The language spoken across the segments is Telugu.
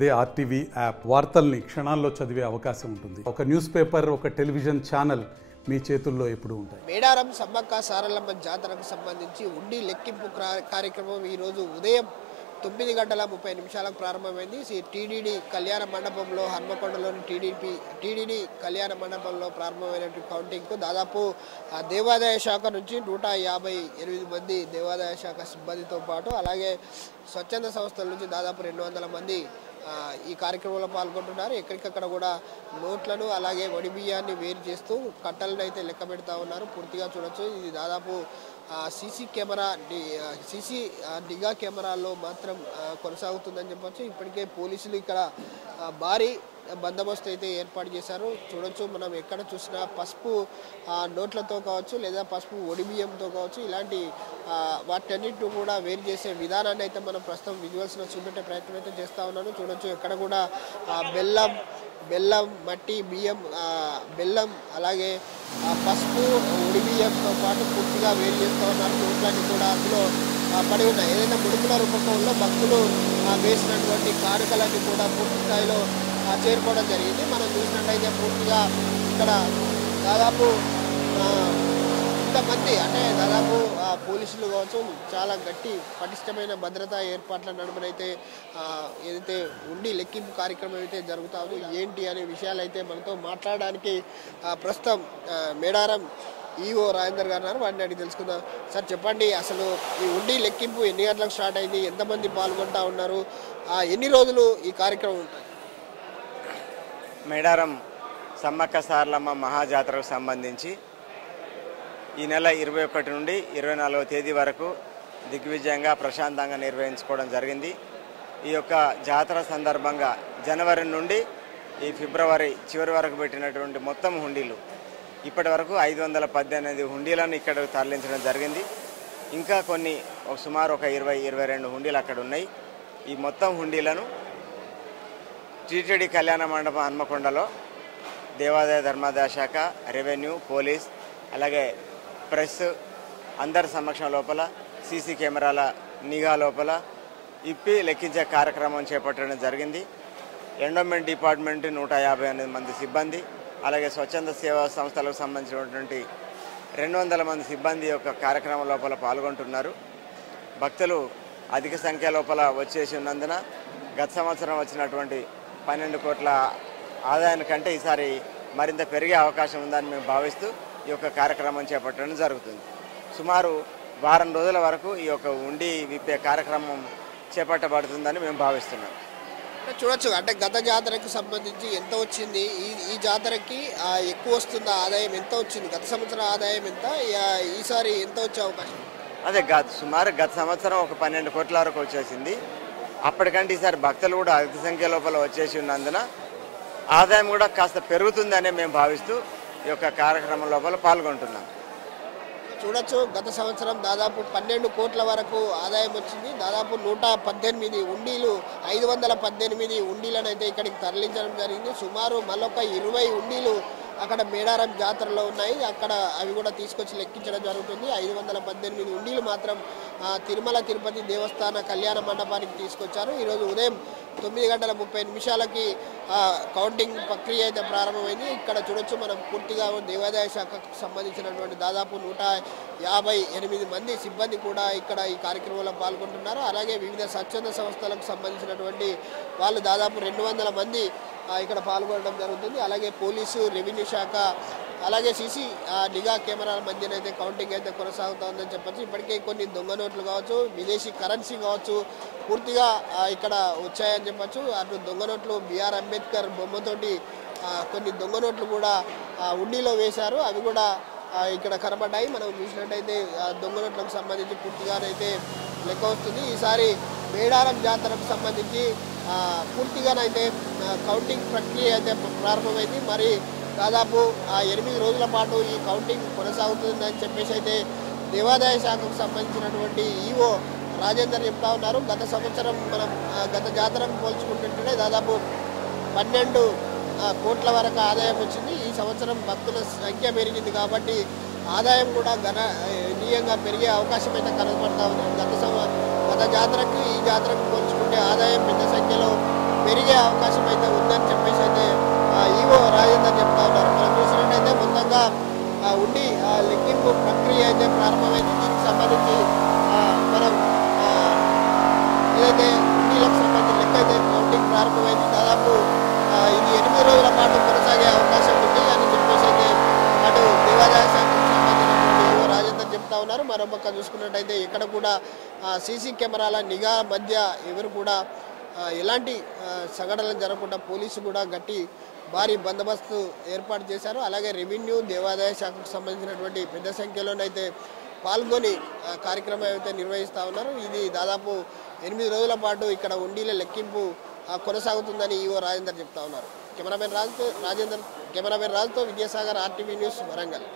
అదే ఆర్టీవీ యాప్ వార్తల్ని క్షణాల్లో చదివే అవకాశం ఉంటుంది. ఒక న్యూస్ పేపర్, ఒక టెలివిజన్ ఛానల్ మీ చేతుల్లో ఎప్పుడూ ఉంటాయి. మేడారం సమ్మక్క సారలమ్మ జాతరకు సంబంధించి ఉండి లెక్కింపు కార్యక్రమం ఈరోజు ఉదయం 9:30 ప్రారంభమైంది. టీడీడీ కళ్యాణ మండపంలో, హన్మకొండలోని టీడీడీ కళ్యాణ మండపంలో ప్రారంభమైనటువంటి కౌంటింగ్కు దాదాపు దేవాదాయ శాఖ నుంచి 158 మంది దేవాదాయ శాఖ సిబ్బందితో పాటు అలాగే స్వచ్ఛంద సంస్థల నుంచి దాదాపు 200 మంది ఈ కార్యక్రమంలో పాల్గొంటున్నారు. ఎక్కడికక్కడ కూడా నోట్లను అలాగే వడి బియ్యాన్ని వేరు చేస్తూ కట్టలను అయితే లెక్క పెడతా ఉన్నారు. పూర్తిగా చూడొచ్చు. ఇది దాదాపు సీసీ నిఘా కెమెరాల్లో మాత్రం కొనసాగుతుందని చెప్పొచ్చు. ఇప్పటికే పోలీసులు ఇక్కడ భారీ బందోబస్తు అయితే ఏర్పాటు చేశారు. చూడొచ్చు, మనం ఎక్కడ చూసినా పసుపు నోట్లతో కావచ్చు లేదా పసుపు ఒడిబియ్యంతో కావచ్చు, ఇలాంటి వాటన్నిటిని కూడా వేరు చేసే విధానాన్ని అయితే మనం ప్రస్తుతం విజువల్స్లో చూపెట్టే ప్రయత్నం అయితే చేస్తూ ఉన్నాను. చూడొచ్చు, ఎక్కడ కూడా బెల్లం, మట్టి, బియ్యం, బెల్లం అలాగే పసుపు ఒడిబియ్యంతో పాటు పూర్తిగా వేరు చేస్తూ ఉన్నారు. నోట్లన్నీ కూడా అందులో పడి ఉన్నాయి. ఏదైనా ముడుపుల రూపంలో భక్తులు వేసినటువంటి కానుకలన్నీ కూడా పూర్తి స్థాయిలో చేరుకోవడం జరిగింది. మనం చూసినట్లయితే పూర్తిగా ఇక్కడ దాదాపు ఇంతమంది, అంటే దాదాపు పోలీసులు కావచ్చు, చాలా గట్టి పటిష్టమైన భద్రతా ఏర్పాట్ల నడుమనైతే ఏదైతే ఉండి లెక్కింపు కార్యక్రమం అయితే జరుగుతా ఉంది. ఏంటి అనే విషయాలు అయితే మనతో మాట్లాడడానికి ప్రస్తుతం మేడారం ఈఓ రాజేందర్ గారు ఉన్నారు. వాటిని అడిగి తెలుసుకుందాం. సార్, చెప్పండి, అసలు ఈ ఉండి లెక్కింపు ఎన్ని గంటలకు స్టార్ట్ అయింది, ఎంతమంది పాల్గొంటా ఉన్నారు, ఎన్ని రోజులు ఈ కార్యక్రమం ఉంటుంది? మేడారం సమ్మక్క సారలమ్మ మహాజాతరకు సంబంధించి ఈ నెల 21 నుండి 24వ తేదీ వరకు దిగ్విజయంగా ప్రశాంతంగా నిర్వహించుకోవడం జరిగింది. ఈ యొక్క జాతర సందర్భంగా జనవరి నుండి ఈ ఫిబ్రవరి చివరి వరకు పెట్టినటువంటి మొత్తం హుండీలు ఇప్పటి వరకు 518 హుండీలను ఇక్కడ తరలించడం జరిగింది. ఇంకా కొన్ని సుమారు ఒక 20-22 హుండీలు అక్కడ ఉన్నాయి. ఈ మొత్తం హుండీలను టీటీడీ కళ్యాణ మండపం హన్మకొండలో దేవాదాయ ధర్మాదాయ శాఖ, రెవెన్యూ, పోలీస్ అలాగే ప్రెస్ అందరి సమక్షం లోపల సీసీ కెమెరాల నిఘా లోపల ఇప్పి లెక్కించే కార్యక్రమం చేపట్టడం జరిగింది. ఎండోమెంట్ డిపార్ట్మెంట్ 158 మంది సిబ్బంది, అలాగే స్వచ్ఛంద సేవా సంస్థలకు సంబంధించినటువంటి 200 మంది సిబ్బంది యొక్క కార్యక్రమం లోపల పాల్గొంటున్నారు. భక్తులు అధిక సంఖ్య లోపల వచ్చేసి ఉన్నందున గత సంవత్సరం వచ్చినటువంటి 12 కోట్ల ఆదాయాన్ని కంటే ఈసారి మరింత పెరిగే అవకాశం ఉందని మేము భావిస్తూ ఈ యొక్క కార్యక్రమం చేపట్టడం జరుగుతుంది. సుమారు వారం రోజుల వరకు ఈ యొక్క ఉండి విప్పే కార్యక్రమం చేపట్టబడుతుందని మేము భావిస్తున్నాం. చూడొచ్చు, అంటే గత జాతరకు సంబంధించి ఎంత వచ్చింది, ఈ జాతరకి ఎక్కువ వస్తుందా, ఆదాయం ఎంత వచ్చింది, గత సంవత్సరం ఆదాయం ఎంత, ఈసారి ఎంత వచ్చే అవకాశం? అదే సుమారు గత సంవత్సరం ఒక 12 కోట్ల వరకు వచ్చేసింది. అప్పటికంటే ఈసారి భక్తులు కూడా అధిక సంఖ్య లోపల వచ్చేసి ఉన్నందున ఆదాయం కూడా కాస్త పెరుగుతుందనే మేము భావిస్తూ ఈ యొక్క కార్యక్రమం లోపల పాల్గొంటున్నాం. చూడొచ్చు, గత సంవత్సరం దాదాపు 12 కోట్ల వరకు ఆదాయం వచ్చింది. దాదాపు 118 ఉండీలు, 518 ఉండీలను అయితే ఇక్కడికి తరలించడం జరిగింది. సుమారు మరొక 20 ఉండీలు అక్కడ మేడారం జాతరలో ఉన్నాయి. అక్కడ అవి కూడా తీసుకొచ్చి లెక్కించడం జరుగుతుంది. 518 ఉండీలు మాత్రం తిరుమల తిరుపతి దేవస్థాన కళ్యాణ మండపానికి తీసుకొచ్చారు. ఈరోజు ఉదయం 9:30 కౌంటింగ్ ప్రక్రియ అయితే ప్రారంభమైంది. ఇక్కడ చూడొచ్చు, మనం పూర్తిగా దేవాదాయ శాఖకు సంబంధించినటువంటి దాదాపు 158 మంది సిబ్బంది కూడా ఇక్కడ ఈ కార్యక్రమంలో పాల్గొంటున్నారు. అలాగే వివిధ స్వచ్ఛంద సంస్థలకు సంబంధించినటువంటి వాళ్ళు దాదాపు 200 మంది ఇక్కడ పాల్గొనడం జరుగుతుంది. అలాగే పోలీసు, రెవెన్యూ శాఖ అలాగే సీసీ నిఘా కెమెరాల మధ్యన అయితే కౌంటింగ్ అయితే కొనసాగుతూ ఉందని చెప్పచ్చు. ఇప్పటికే కొన్ని దొంగ నోట్లు కావచ్చు, విదేశీ కరెన్సీ కావచ్చు, పూర్తిగా ఇక్కడ వచ్చాయని చెప్పచ్చు. అటు దొంగ నోట్లు బిఆర్ అంబేద్కర్ బొమ్మతోటి కొన్ని దొంగ నోట్లు కూడా ఉండిలో వేశారు. అవి కూడా ఇక్కడ కనబడ్డాయి. మనం చూసినట్టయితే దొంగ నోట్లకు సంబంధించి పూర్తిగానైతే లెక్క వస్తుంది. ఈసారి మేడారం జాతరకు సంబంధించి పూర్తిగానైతే కౌంటింగ్ ప్రక్రియ అయితే ప్రారంభమైంది. మరి దాదాపు 8 రోజుల పాటు ఈ కౌంటింగ్ కొనసాగుతుందని చెప్పేసి అయితే దేవాదాయ శాఖకు సంబంధించినటువంటి ఈఓ రాజేందర్ చెప్తా ఉన్నారు. గత సంవత్సరం మనం గత జాతరకు పోల్చుకుంటుంటే దాదాపు 12 కోట్ల వరకు ఆదాయం వచ్చింది. ఈ సంవత్సరం భక్తుల సంఖ్య పెరిగింది కాబట్టి ఆదాయం కూడా గణనీయంగా పెరిగే అవకాశం అయితే కనబడతా ఉంది. గత జాతరకి ఈ జాతరకు పోల్చుకుంటే ఆదాయం పెద్ద సంఖ్యలో పెరిగే అవకాశం అయితే ఉందని చెప్పేసి అయితే ఈవో రాజేందర్ చెప్తా ఉన్నారు. మనం చూసినట్టయితే మొత్తంగా ఉండి లెక్కింపు ప్రక్రియ అయితే ప్రారంభమైంది. దీనికి సంబంధించి మనం ఏదైతే ఉండీలకు సంబంధించిన లెక్క అయితే కౌంటింగ్ ప్రారంభమైంది. దాదాపు ఇది 8 రోజుల పాటు కొనసాగే అవకాశం ఉంది అని చెప్పేసి అయితే అటు దేవాదాయ శాఖకు సంబంధించినటువంటి ఈవో రాజేందర్ చెప్తా ఉన్నారు. మరోపక్క చూసుకున్నట్టయితే ఇక్కడ కూడా సీసీ కెమెరాల నిఘా మధ్య ఎవరు కూడా ఎలాంటి సంఘటనలు జరగకుండా పోలీసు కూడా గట్టి భారీ బందోబస్తు ఏర్పాటు చేశారు. అలాగే రెవెన్యూ దేవాదాయ శాఖకు సంబంధించినటువంటి పెద్ద సంఖ్యలోనైతే పాల్గొని కార్యక్రమం అయితే నిర్వహిస్తూ ఉన్నారు. ఇది దాదాపు 8 రోజుల పాటు ఇక్కడ ఉండీల లెక్కింపు కొనసాగుతుందని ఈవో రాజేందర్ చెప్తా ఉన్నారు. కెమెరామెన్ రాజుతో విద్యాసాగర్, RTV న్యూస్, వరంగల్.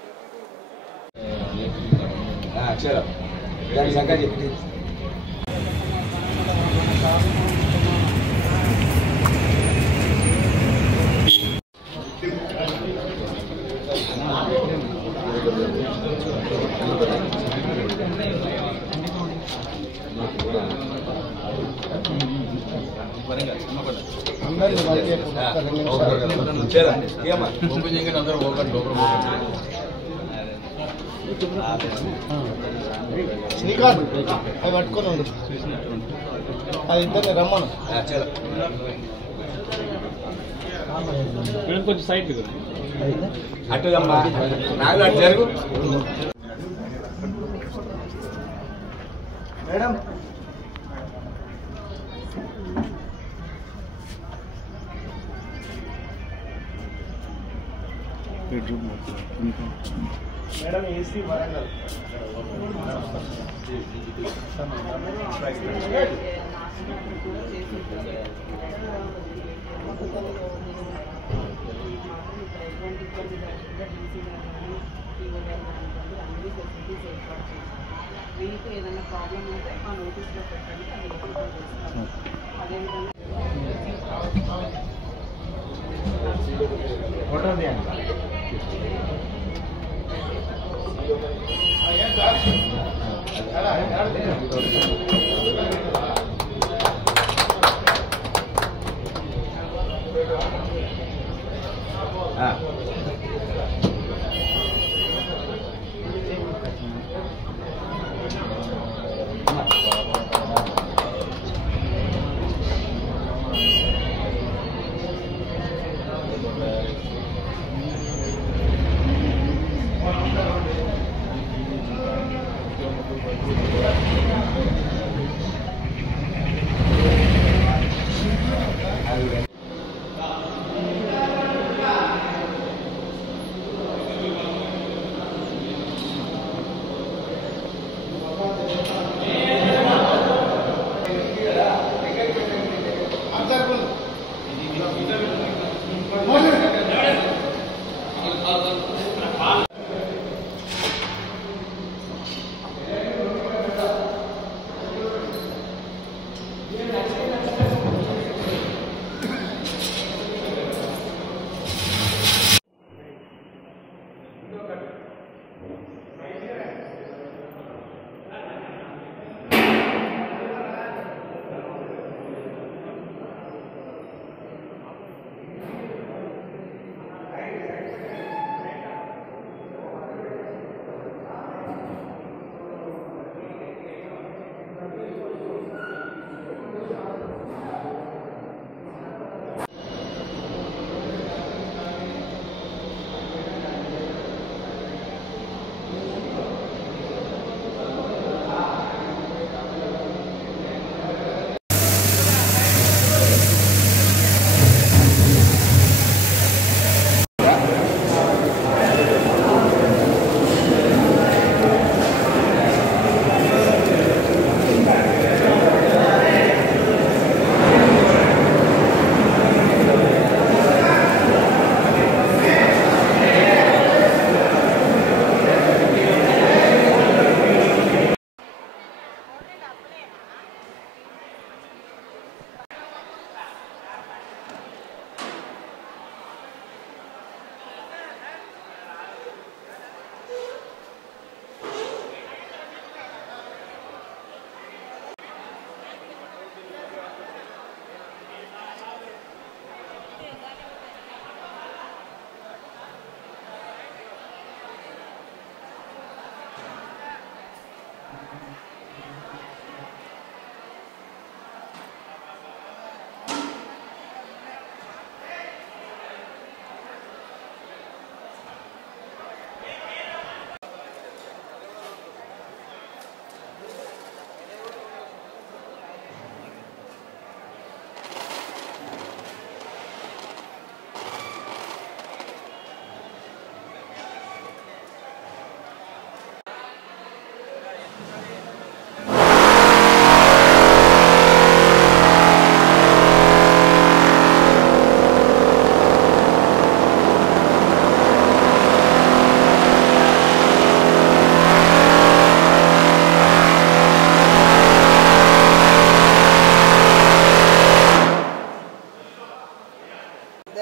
శ్రీకాంత్ అవి పట్టుకొని ఉండు, అది ఇద్దరిని రమ్మను. కొంచెం సైడ్ అటు నాలుగు అటు జరుగు మేడం. Madam AC Warangal. మీకు ఏదైనా ప్రాబ్లం ఉంటే మా నోటీస్లో పెట్టండి, అది ఇంప్రూవ్ చేస్తాం. అదేవిధంగా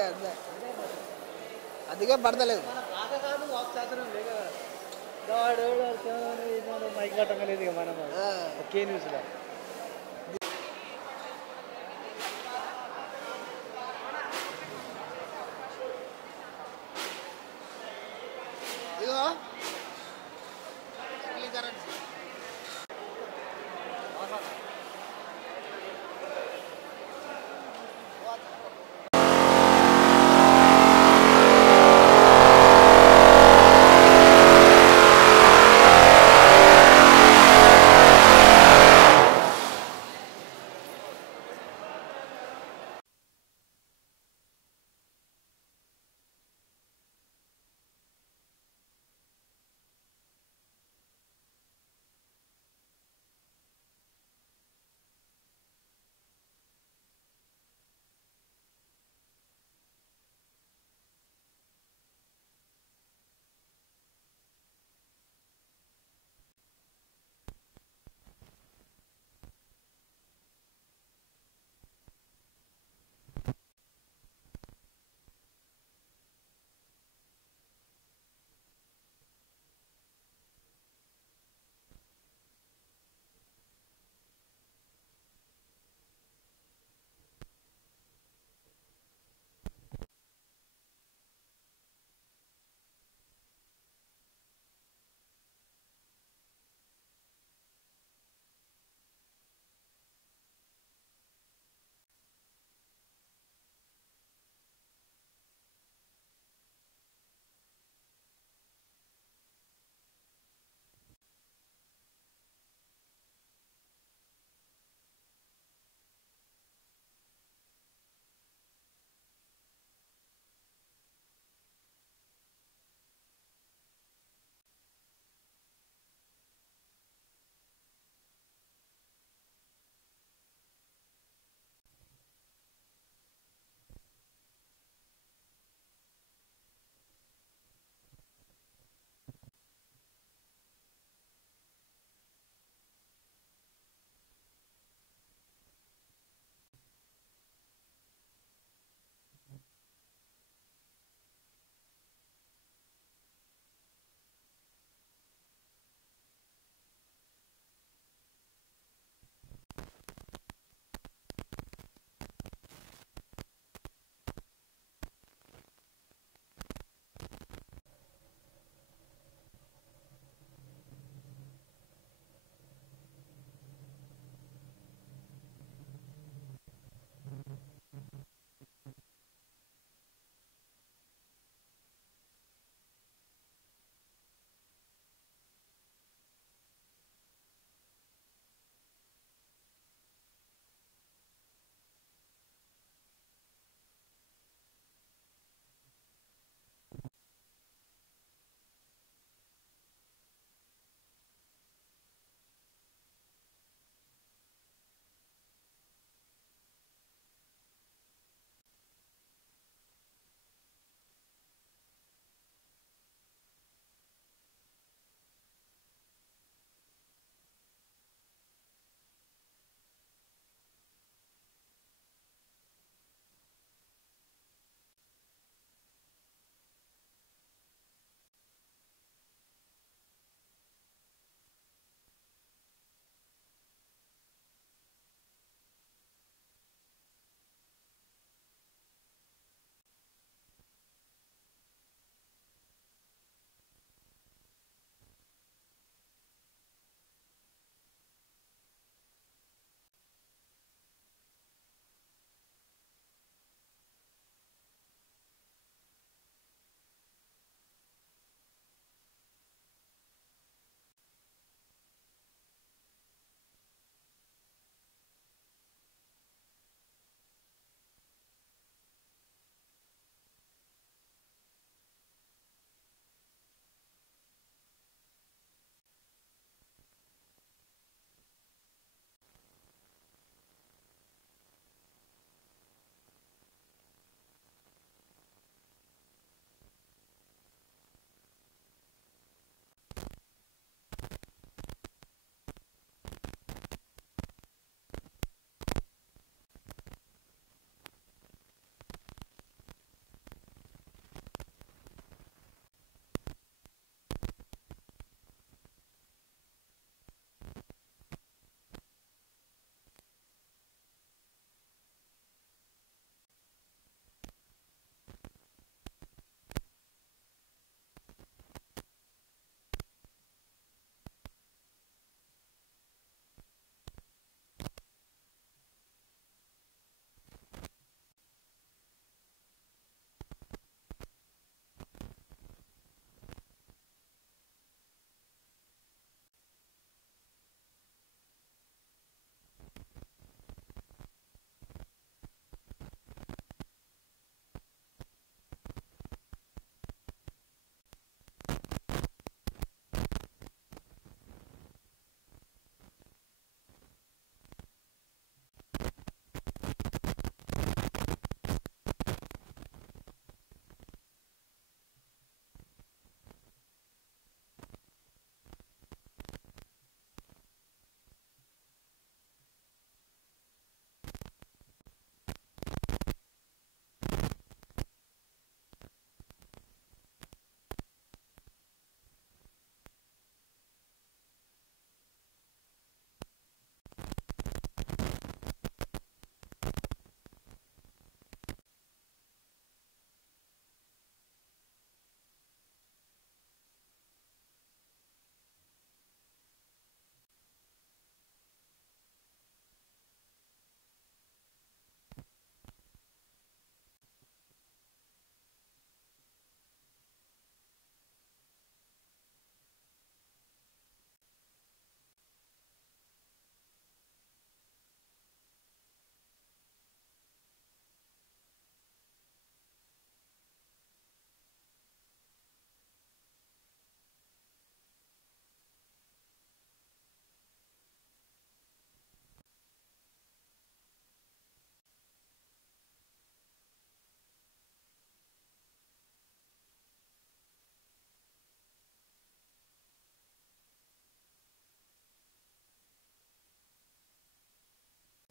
అదే అదే అందుకే పడతలేదు. మైక్ పట్టం లేదు ఇక మనం ఒకే న్యూస్లో. ఇగో కరెన్సీ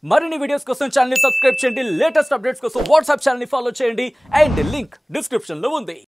మరిన్ని వీడియోస్ కోసం ఛానల్ ని సబ్స్క్రైబ్ చేయండి, లేటెస్ట్ అప్డేట్స్ కోసం వాట్సాప్ ఛానల్ ని ఫాలో చేయండి అండ్ లింక్ డిస్క్రిప్షన్ లో ఉంది.